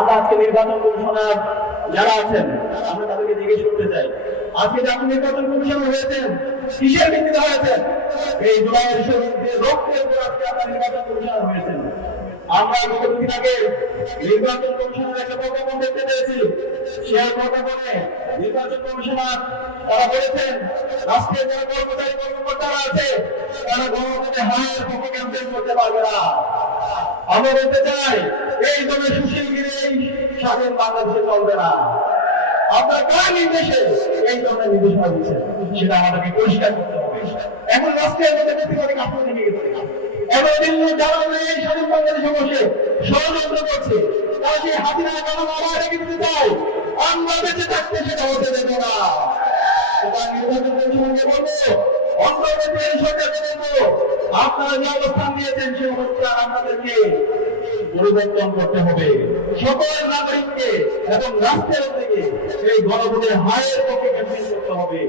আমরা আজকে নির্বাচন কমিশনার যারা আছেন আমরা তাদেরকে জিজ্ঞেস করতে চাই, আজকে যখন নির্বাচন কমিশনার হয়েছেন কিসের ভিত্তিতে হয়েছেন? এই জুলাইয়ের শহীদদের রক্তের উপর আজকে আপনারা নির্বাচন কমিশনার হয়েছেন। আমরা গত দুদিন আগে নির্বাচন কমিশনের একটা প্রজ্ঞাপন দেখতে পেয়েছি। সেই প্রজ্ঞাপনে নির্বাচন কমিশনার তারা বলেছেন রাষ্ট্রের যারা কর্মচারী কর্মকর্তারা আছে তারা গণভোটে হায়ের পক্ষে ক্যাম্পেইন করতে পারবে না। আমরা বলতে চাই এই ধরনের সুশীলগিরি এই স্বাধীন বাংলাদেশে চলবে না। আপনার কার নির্দেশে এই ধরনের নির্দেশনা দিচ্ছেন সেটা আমাদেরকে পরিষ্কার করতে হবে। এখন রাষ্ট্রের মধ্যে ব্যক্তিগত কাঠামো নিয়ে গেছে, এখন দিল্লি যারা এই স্বাধীন বাংলাদেশে বসে ষড়যন্ত্র করছে তারা সেই হাসিনা কারণ আবার রেখে দিতে চায়। আমরা বেঁচে থাকতে সেটা হতে দেবো না। নির্বাচন কমিশনকে বলবো, অন্তর্বর্তী সরকারকে বলবো, আপনারা যে অবস্থান নিয়েছেন সেই অবস্থান আপনাদেরকে পরিবর্তন করতে হবে। সকল নাগরিককে এবং রাষ্ট্রের থেকে এই গণভোটের হারের পক্ষে ক্যাম্পেইন করতে হবে।